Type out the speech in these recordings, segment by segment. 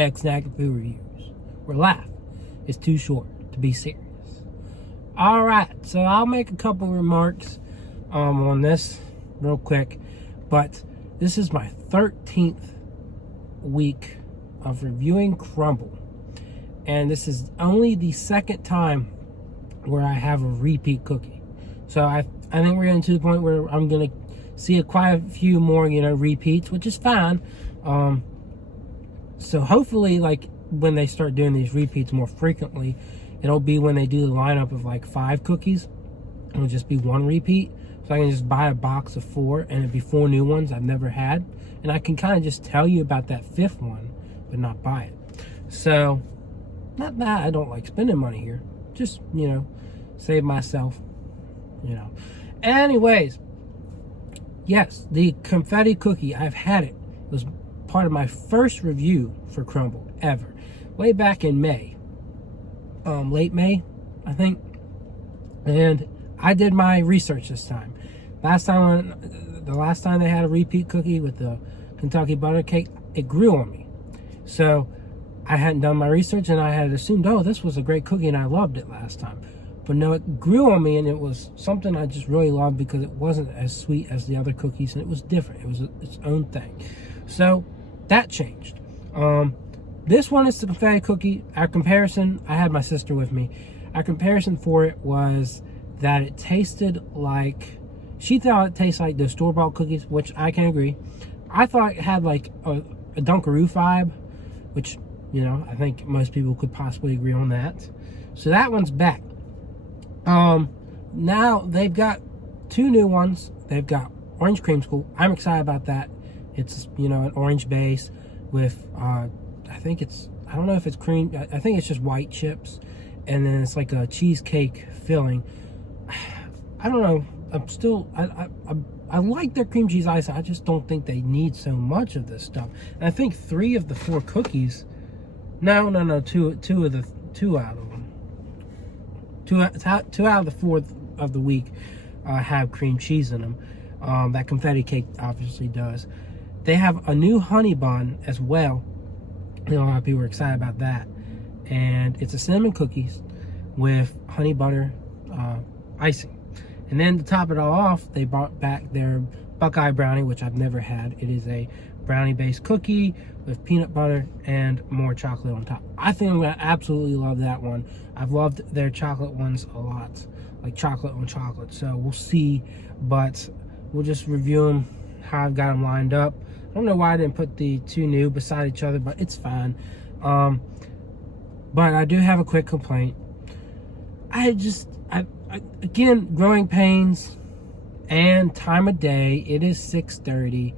next snack and food reviews, where life is too short to be serious. All right, so I'll make a couple remarks on this real quick, but this is my 13th week of reviewing Crumbl, and this is only the second time where I have a repeat cookie. So I think we're getting to the point where I'm gonna see quite a few more, repeats, which is fine. So hopefully, like, when they start doing these repeats more frequently, it'll be when they do the lineup of like 5 cookies. It'll just be 1 repeat. So I can just buy a box of 4 and it'd be 4 new ones I've never had. And I can kind of just tell you about that 5th one, but not buy it. So, not that I don't like spending money here. Just, save myself, Anyways, yes, the confetti cookie, I've had it. It was part of my first review for Crumbl ever. Way back in May. Late May, I think. And I did my research this time. The last time they had a repeat cookie with the Kentucky butter cake, it grew on me. So I hadn't done my research and I had assumed, oh, this was a great cookie and I loved it last time. But no, it grew on me and it was something I just really loved because it wasn't as sweet as the other cookies and it was different. It was its own thing. So that changed. This one is the confetti cookie. Our comparison, I had my sister with me. Our comparison for it was that it tasted like, she thought it tasted like the store-bought cookies, which I can agree. I thought it had like a Dunkaroo vibe, which, I think most people could possibly agree on that. So that one's back. Now they've got 2 new ones. They've got orange creamsicle. I'm excited about that. It's, an orange base with, I don't know if it's cream. I think it's just white chips. And then it's like a cheesecake filling. I don't know. I like their cream cheese ice. I just don't think they need so much of this stuff. And I think 3 of the 4 cookies. Two out of them. 2 out of the 4 of the week have cream cheese in them. That confetti cake obviously does. They have a new honey bun as well. A lot of people are excited about that. And it's a cinnamon cookies with honey butter icing. And then to top it all off, they brought back their Buckeye Brownie, which I've never had. It is a brownie-based cookie with peanut butter and more chocolate on top. I think I'm going to absolutely love that one. I've loved their chocolate ones a lot, like chocolate on chocolate. So we'll see, but we'll just review them, how I've got them lined up. I don't know why I didn't put the 2 new beside each other, but it's fine. But I do have a quick complaint. Again, growing pains and time of day. It is 6:30.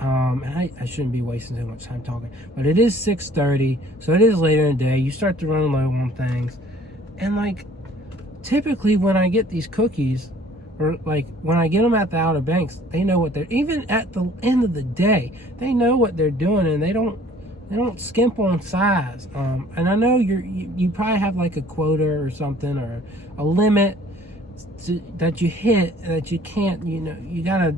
And I shouldn't be wasting so much time talking, but it is 6:30, so it is later in the day. You start to run low on things, and like typically when I get these cookies, or like when I get them at the Outer Banks, they know what they're, even at the end of the day, they know what they're doing, and they don't skimp on size. And I know you probably have like a quota or something, or a limit that you hit, that you can't, you gotta,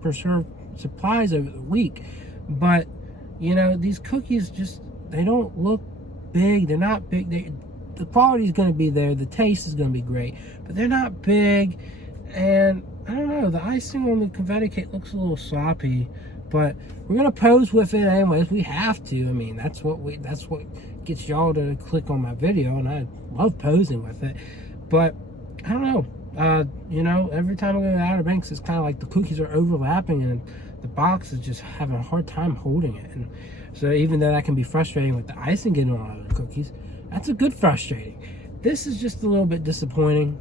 preserve supplies over the week. But these cookies just, they don't look big. They're not big. The quality is going to be there, the taste is going to be great, but they're not big. And I don't know, the icing on the confetti cake looks a little sloppy, but we're going to pose with it anyways. We have to. I mean, that's what gets y'all to click on my video, and I love posing with it. But I don't know, every time I go to the Outer Banks, it's kind of like the cookies are overlapping and the box is just having a hard time holding it. And so even though that can be frustrating with the icing getting on all the cookies, that's a good frustrating. This is just a little bit disappointing.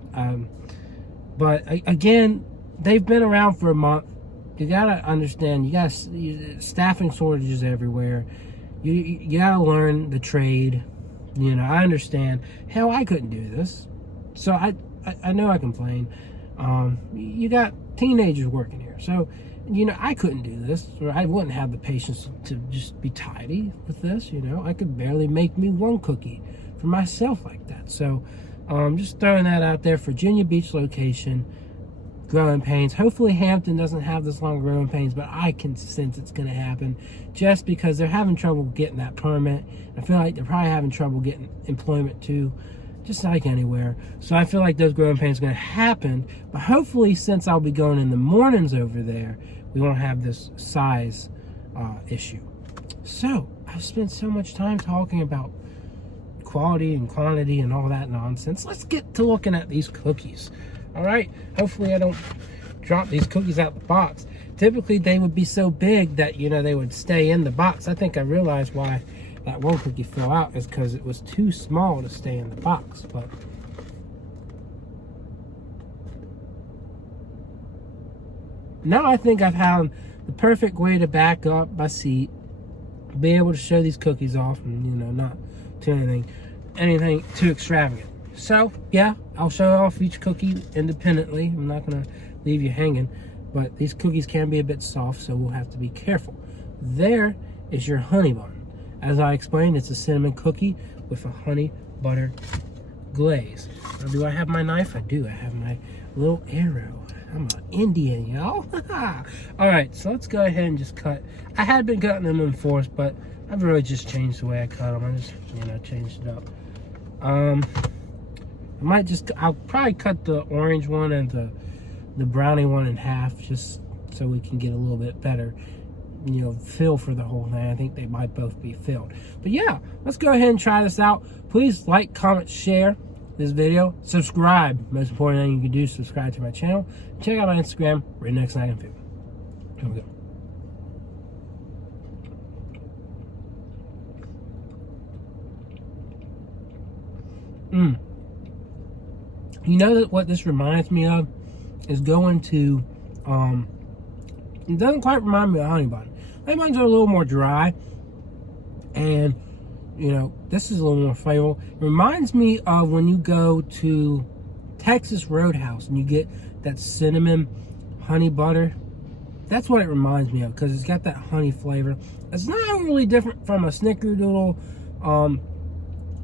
But again, they've been around for a month. You gotta understand, you got staffing shortages everywhere. You gotta learn the trade. I understand. Hell, I couldn't do this, so I know I complain. You got teenagers working here, so I couldn't do this, or I wouldn't have the patience to just be tidy with this. I could barely make me 1 cookie for myself like that. So just throwing that out there. Virginia Beach location, growing pains. Hopefully Hampton doesn't have this long growing pains, but I can sense it's going to happen just because they're having trouble getting that permit. I feel like they're probably having trouble getting employment too, just like anywhere. So I feel like those growing pains are going to happen, but hopefully since I'll be going in the mornings over there, we won't have this size issue. So I've spent so much time talking about quality and quantity and all that nonsense. Let's get to looking at these cookies. All right, hopefully I don't drop these cookies out the box. Typically they would be so big that, you know, they would stay in the box. I think I realized why that one cookie fell out is because it was too small to stay in the box. But now I think I've found the perfect way to back up my seat, be able to show these cookies off, and, you know, not do anything too extravagant. So yeah, I'll show off each cookie independently. I'm not gonna leave you hanging, but these cookies can be a bit soft, so we'll have to be careful. There is your honey bun. As I explained, it's a cinnamon cookie with a honey butter glaze. Now, do I have my knife? I do. I have my little arrow. I'm an Indian, y'all. All right, so let's go ahead and just cut. I had been cutting them in fourths, but I've really just changed the way I cut them. I just, you know, changed it up. I'll probably cut the orange one and the brownie one in half, just so we can get a little bit better, you know, feel for the whole thing. I think they might both be filled. But yeah, let's go ahead and try this out. Please like, comment, share this video. Subscribe. Most important thing you can do is subscribe to my channel. Check out my Instagram, rednecksnackandfood. Here we go. You know that what this reminds me of is going to, it doesn't quite remind me of honey bun. Honey buns are a little more dry, and, you know, this is a little more flavorful. It reminds me of when you go to Texas Roadhouse and you get that cinnamon honey butter. That's what it reminds me of, because it's got that honey flavor. It's not really different from a snickerdoodle.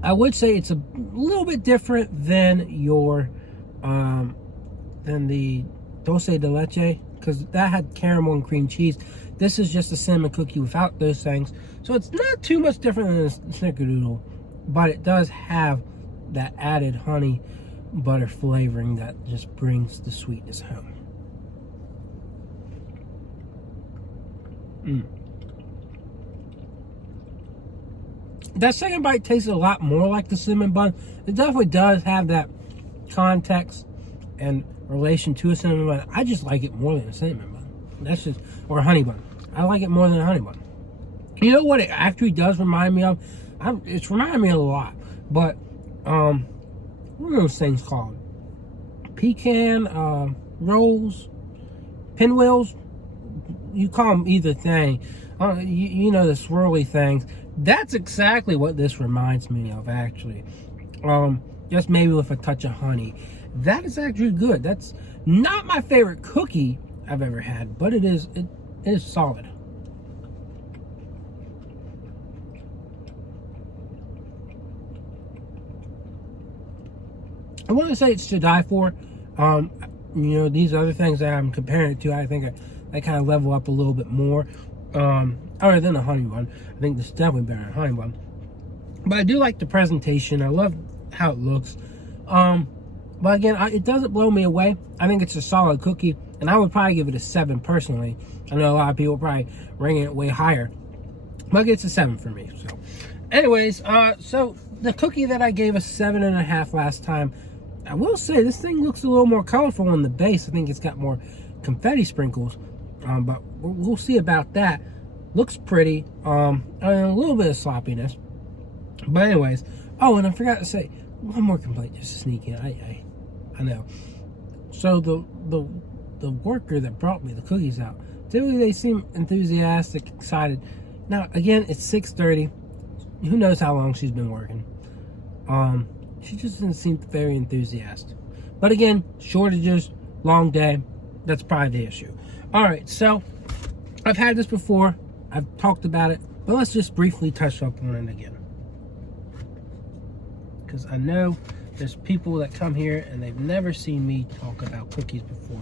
I would say it's a little bit different than your, than the dulce de leche, because that had caramel and cream cheese. This is just a cinnamon cookie without those things. So it's not too much different than a snickerdoodle, but it does have that added honey butter flavoring that just brings the sweetness home. That second bite tastes a lot more like the cinnamon bun. It definitely does have that context and relation to a cinnamon bun. I just like it more than a cinnamon bun. That's just, or a honey bun. I like it more than a honey bun. You know what it actually does remind me of? It's reminding me a lot. But, what are those things called? Pecan, rolls, pinwheels? You call them either thing. You know, the swirly things. That's exactly what this reminds me of, actually. Just maybe with a touch of honey. That is actually good. That's not my favorite cookie I've ever had, but it is solid. I want to say it's to die for. You know, these other things that I'm comparing it to, I think they kind of level up a little bit more. Other than the honey bun. I think this is definitely better than honey bun. But I do like the presentation. I love how it looks. But again, it doesn't blow me away. I think it's a solid cookie, and I would probably give it a 7 personally. I know a lot of people probably ranking it way higher, but it's a 7 for me. So, anyways, so the cookie that I gave a 7.5 last time, I will say this thing looks a little more colorful on the base. I think it's got more confetti sprinkles, but we'll see about that. Looks pretty, and a little bit of sloppiness. But anyways, oh, and I forgot to say one more complaint just to sneak in. I know. So the worker that brought me the cookies out, typically they seem enthusiastic, excited. Now again, it's 6:30. Who knows how long she's been working? She just doesn't seem very enthusiastic. But again, shortages, long day. That's probably the issue. All right, so I've had this before. I've talked about it, but let's just briefly touch up on it again. because I know there's people that come here and they've never seen me talk about cookies before.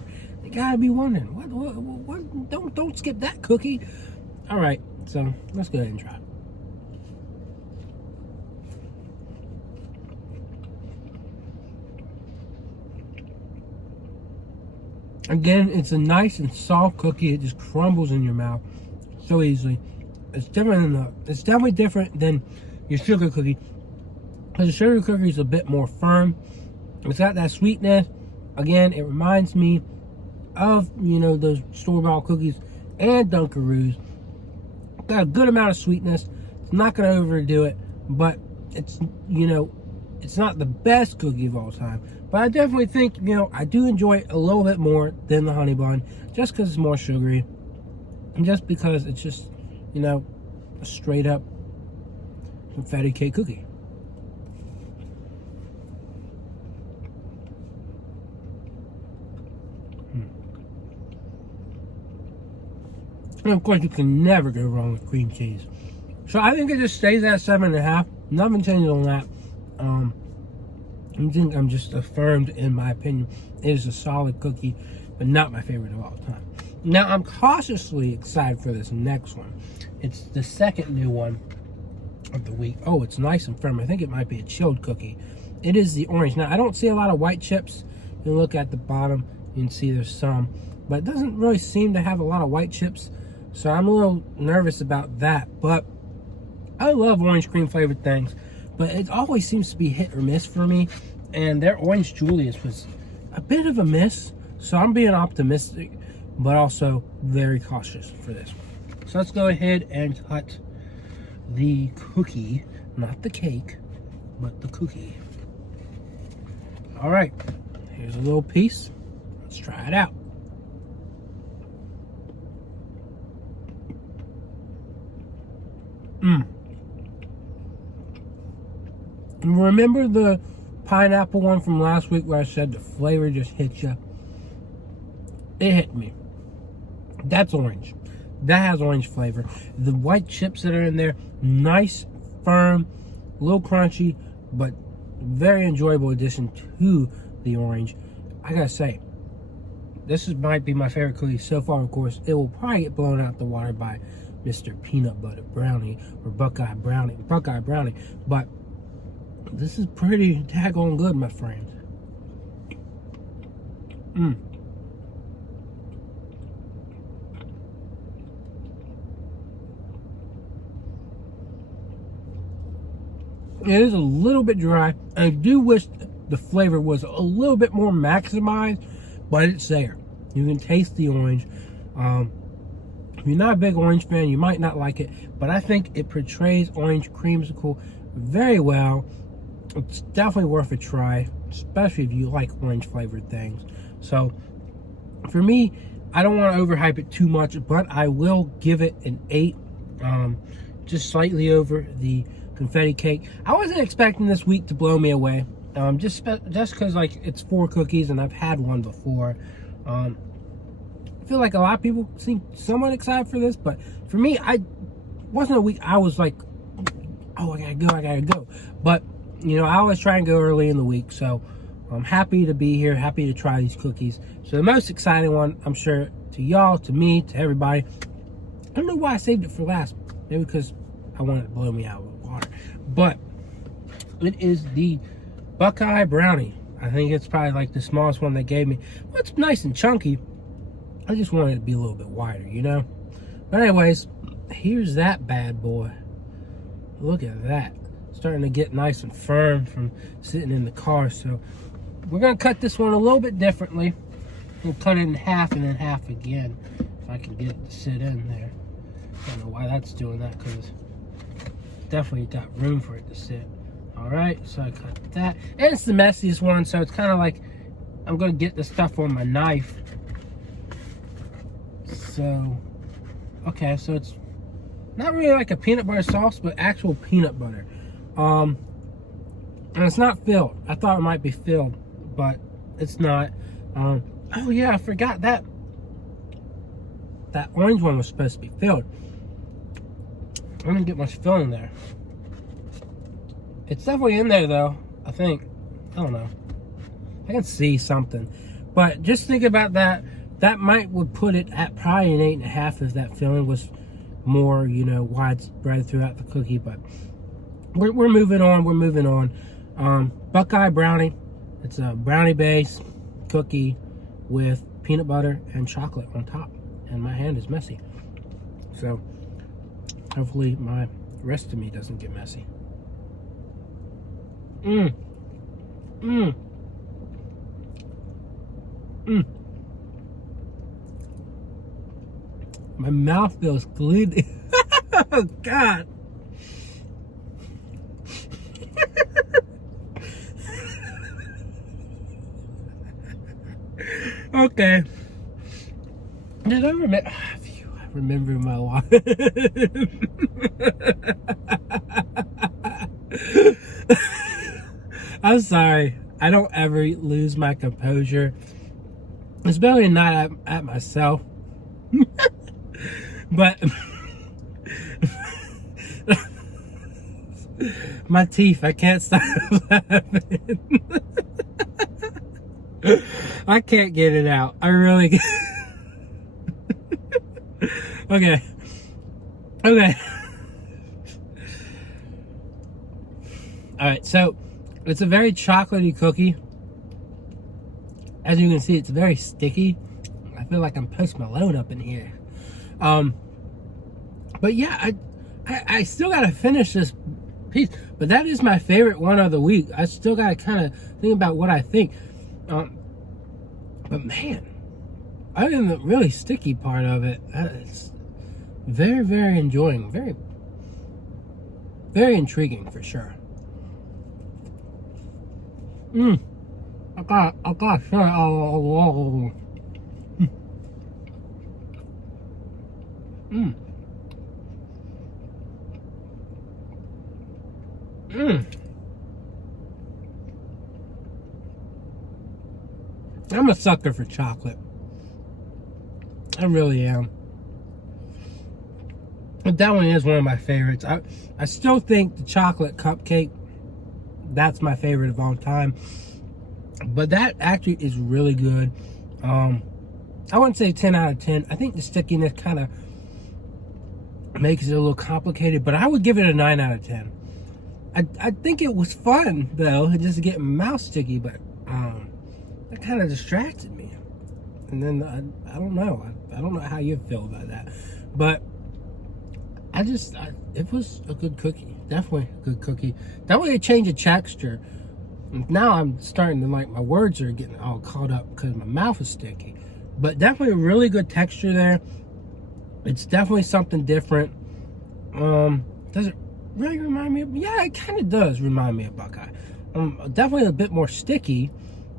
You gotta be wondering, what, don't skip that cookie. All right, so let's go ahead and try it. Again, it's a nice and soft cookie. It just crumbles in your mouth so easily. It's definitely different than your sugar cookie. Because the sugar cookie is a bit more firm. It's got that sweetness. Again, it reminds me of, you know, those store-bought cookies and Dunkaroos. Got a good amount of sweetness. It's not going to overdo it, but it's, you know, it's not the best cookie of all time. But I definitely think, you know, I do enjoy it a little bit more than the honey bun, just because it's more sugary, and just because it's just, you know, a straight up confetti cake cookie. And of course, you can never go wrong with cream cheese. So I think it just stays at 7.5. Nothing changes on that. I think I'm just affirmed in my opinion. It is a solid cookie, but not my favorite of all time. Now, I'm cautiously excited for this next one. It's the second new one of the week. Oh, it's nice and firm. I think it might be a chilled cookie. It is the orange. Now, I don't see a lot of white chips. You look at the bottom, you can see there's some, but it doesn't really seem to have a lot of white chips. So I'm a little nervous about that. But I love orange cream flavored things, but it always seems to be hit or miss for me. And their orange Julius was a bit of a miss. So I'm being optimistic, but also very cautious for this one. So let's go ahead and cut the cookie, not the cake, but the cookie. All right, here's a little piece. Let's try it out. Remember the pineapple one from last week where I said the flavor just hits you? It hit me. That's orange. That has orange flavor. The white chips that are in there, nice, firm, a little crunchy, but very enjoyable addition to the orange. I gotta say, might be my favorite cookie so far. Of course, it will probably get blown out the water by Mr. Peanut Butter Brownie or Buckeye Brownie. But this is pretty daggone good, my friend. It is a little bit dry. I do wish the flavor was a little bit more maximized, but it's there. You can taste the orange. If you're not a big orange fan, you might not like it, but I think it portrays orange creamsicle very well. It's definitely worth a try, especially if you like orange flavored things. So for me, I don't want to overhype it too much, but I will give it an 8, just slightly over the confetti cake. I wasn't expecting this week to blow me away, just because like it's 4 cookies and I've had one before. I feel like a lot of people seem somewhat excited for this, but for me, I wasn't a week I was like, oh, I gotta go. But you know, I always try and go early in the week, so I'm happy to be here, happy to try these cookies. So the most exciting one, I'm sure, to y'all, to me, to everybody, I don't know why I saved it for last. Maybe because I wanted it to blow me out of the water. But it is the Buckeye Brownie. I think it's probably like the smallest one they gave me. Well, it's nice and chunky. I just wanted it to be a little bit wider, you know? But anyways, here's that bad boy. Look at that. Starting to get nice and firm from sitting in the car. So we're going to cut this one a little bit differently. We'll cut it in half and then half again. If I can get it to sit in there. I don't know why that's doing that, because definitely got room for it to sit. Alright, so I cut that. And it's the messiest one, so it's kind of like I'm going to get the stuff on my knife. So, okay, so it's not really like a peanut butter sauce, but actual peanut butter. And it's not filled. I thought it might be filled, but it's not. Oh yeah, I forgot that orange one was supposed to be filled. I didn't get much filling there. It's definitely in there though, I think. I don't know. I can see something. But just think about that that would put it at probably an 8.5 if that filling was more, you know, widespread throughout the cookie. But we're moving on. We're moving on. Buckeye Brownie. It's a brownie base cookie with peanut butter and chocolate on top. And my hand is messy. So hopefully my rest of me doesn't get messy. My mouth feels bleeding. Oh God. Okay. Did I remember? I remember my life. I'm sorry. I don't ever lose my composure. Especially not at myself. But my teeth, I can't stop laughing. I can't get it out. I really can't. Okay. Alright, so it's a very chocolatey cookie. As you can see, it's very sticky. I feel like I'm Post Malone up in here. But yeah, I still gotta finish this piece. But that is my favorite one of the week. I still gotta kind of think about what I think. But man, other than the really sticky part of it, it's very, very enjoying. Very, very intriguing for sure. I got share it all. I'm a sucker for chocolate. I really am. But that one is one of my favorites. I still think the chocolate cupcake, that's my favorite of all time. But that actually is really good. I wouldn't say 10 out of 10. I think the stickiness kind of makes it a little complicated, but I would give it a 9 out of 10. I think it was fun though, just to get mouth sticky, but that kind of distracted me. And then I don't know. I don't know how you feel about that, but it was a good cookie. Definitely a good cookie. Definitely a change of texture. Now I'm starting to, like, my words are getting all caught up because my mouth is sticky. But definitely a really good texture there. It's definitely something different. Does it really remind me of? Yeah, it kind of does remind me of Buckeye. Definitely a bit more sticky.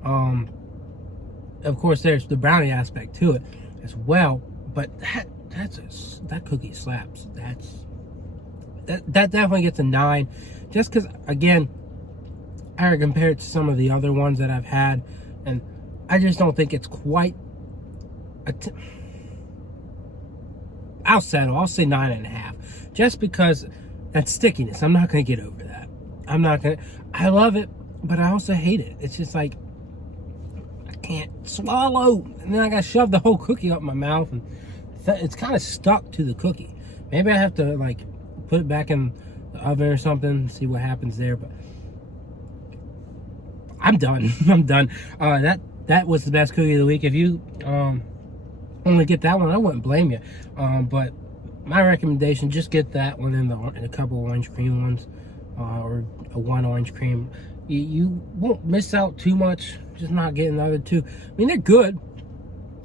Of course, there's the brownie aspect to it as well. But that cookie slaps. That definitely gets a 9, just because, again, I compare it to some of the other ones that I've had, and I just don't think it's quite I'll settle. I'll say 9.5, just because that stickiness. I'm not gonna get over that. I love it, but I also hate it. It's just like I can't swallow, and then I gotta shove the whole cookie up my mouth, and it's kind of stuck to the cookie. Maybe I have to, like, put it back in the oven or something, see what happens there. But I'm done. I'm done. That was the best cookie of the week. If you only get that one, I wouldn't blame you. But my recommendation, just get that one and a couple orange cream ones, or a one orange cream. You won't miss out too much, just not getting the other two. I mean, they're good,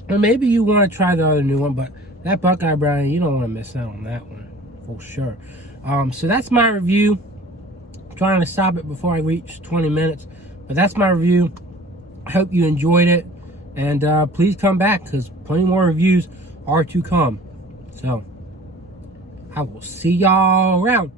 but maybe you want to try the other new one. But that Buckeye Brownie, you don't want to miss out on that one for sure. So that's my review. I'm trying to stop it before I reach 20 minutes, but that's my review. I hope you enjoyed it, and please come back, because plenty more reviews are to come. So I will see y'all around.